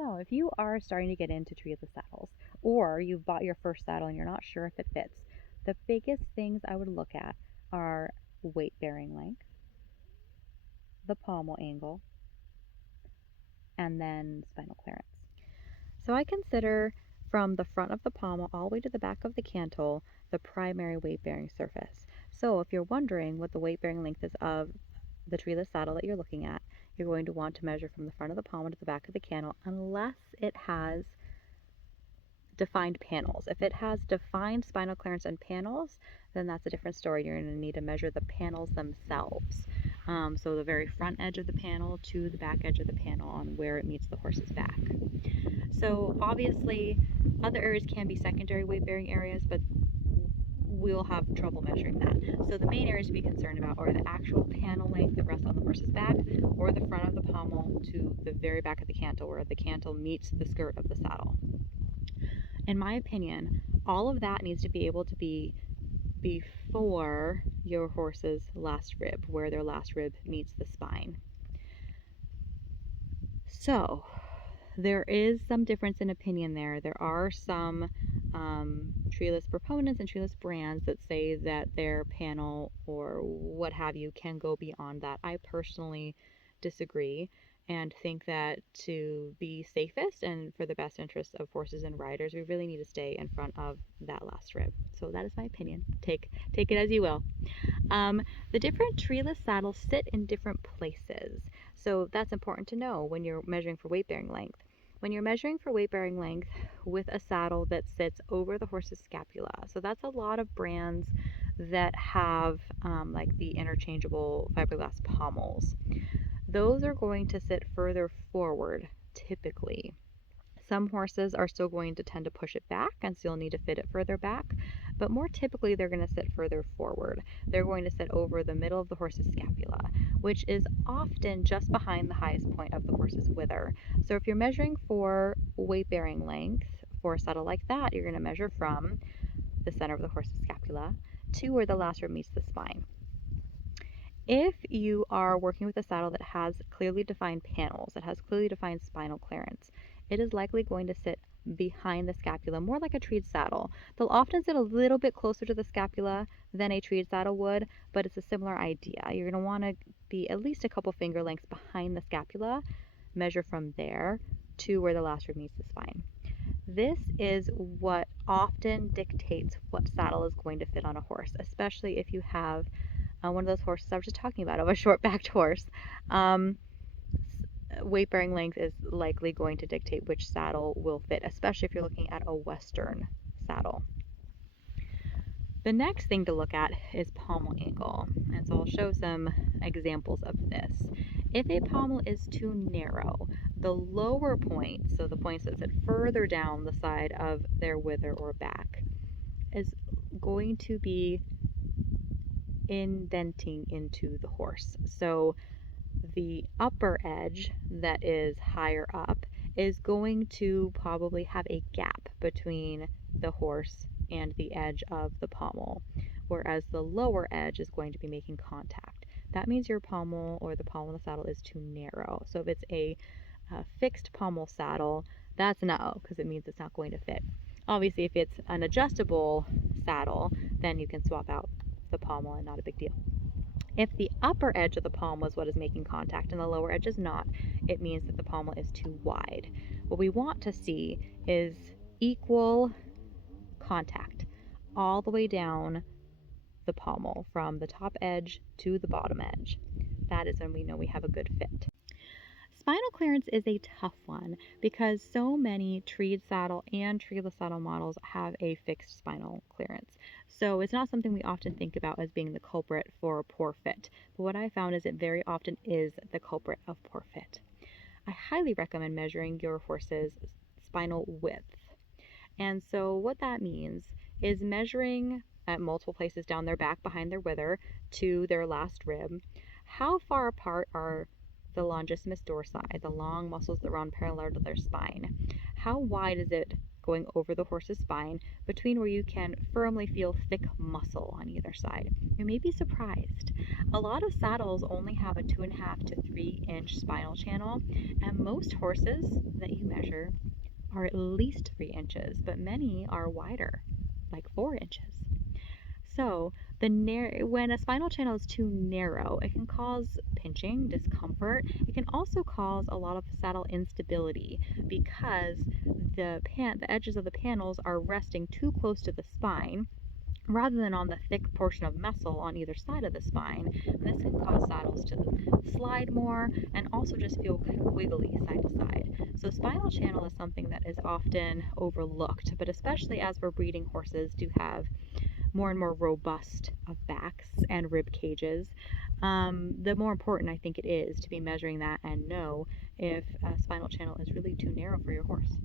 So if you are starting to get into treeless saddles, or you've bought your first saddle and you're not sure if it fits, the biggest things I would look at are weight bearing length, the pommel angle, and then spinal clearance. So I consider from the front of the pommel all the way to the back of the cantle the primary weight bearing surface. So if you're wondering what the weight bearing length is of the treeless saddle that you're looking at, you're going to want to measure from the front of the pommel to the back of the cantle unless it has defined panels. If it has defined spinal clearance and panels, then that's a different story. You're going to need to measure the panels themselves. So the very front edge of the panel to the back edge of the panel on where it meets the horse's back. So obviously other areas can be secondary weight bearing areas, but we'll have trouble measuring that. So the main areas to be concerned about are the actual panel length that rests on the horse's back, or the front of the pommel to the very back of the cantle where the cantle meets the skirt of the saddle. In my opinion, all of that needs to be able to be before your horse's last rib, where their last rib meets the spine. So there is some difference in opinion there. There are some treeless proponents and treeless brands that say that their panel or what have you can go beyond that. I personally disagree and think that to be safest and for the best interest of horses and riders, we really need to stay in front of that last rib. So that is my opinion. Take it as you will. The different treeless saddles sit in different places. So that's important to know when you're measuring for weight bearing length. When you're measuring for weight bearing length with a saddle that sits over the horse's scapula, so that's a lot of brands that have like the interchangeable fiberglass pommels. Those are going to sit further forward typically. Some horses are still going to tend to push it back and so you'll need to fit it further back, but more typically they're going to sit further forward. They're going to sit over the middle of the horse's scapula, which is often just behind the highest point of the horse's wither. So if you're measuring for weight bearing length for a saddle like that, you're going to measure from the center of the horse's scapula to where the last rib meets the spine. If you are working with a saddle that has clearly defined panels, that has clearly defined spinal clearance, it is likely going to sit behind the scapula, more like a treed saddle. They'll often sit a little bit closer to the scapula than a treed saddle would, but it's a similar idea. You're going to want to be at least a couple finger lengths behind the scapula, measure from there to where the last rib meets the spine. This is what often dictates what saddle is going to fit on a horse, especially if you have one of those horses I was just talking about, of a short-backed horse. Weight bearing length is likely going to dictate which saddle will fit, especially if you're looking at a Western saddle. The next thing to look at is pommel angle, and so I'll show some examples of this. If a pommel is too narrow, the lower point, so the points that sit further down the side of their wither or back, is going to be indenting into the horse. So the upper edge that is higher up is going to probably have a gap between the horse and the edge of the pommel, whereas the lower edge is going to be making contact. That means your pommel or the pommel of the saddle is too narrow. So if it's a fixed pommel saddle, that's no, because it means it's not going to fit. Obviously, if it's an adjustable saddle, then you can swap out the pommel and not a big deal. If the upper edge of the pommel is what is making contact and the lower edge is not, it means that the pommel is too wide. What we want to see is equal contact all the way down the pommel from the top edge to the bottom edge. That is when we know we have a good fit. Spinal clearance is a tough one because so many treed saddle and treeless saddle models have a fixed spinal clearance. So it's not something we often think about as being the culprit for poor fit. But what I found is it very often is the culprit of poor fit. I highly recommend measuring your horse's spinal width. And so what that means is measuring at multiple places down their back behind their wither to their last rib. How far apart are the longissimus dorsi, the long muscles that run parallel to their spine? How wide is it going over the horse's spine between where you can firmly feel thick muscle on either side. You may be surprised. A lot of saddles only have a 2.5 to 3 inch spinal channel, and most horses that you measure are at least 3 inches, but many are wider, like 4 inches. So, when a spinal channel is too narrow, it can cause pinching, discomfort. It can also cause a lot of saddle instability because the edges of the panels are resting too close to the spine rather than on the thick portion of muscle on either side of the spine. And this can cause saddles to slide more and also just feel kind of wiggly side to side. So spinal channel is something that is often overlooked, but especially as we're breeding horses do have more and more robust backs and rib cages, the more important I think it is to be measuring that and know if a spinal channel is really too narrow for your horse.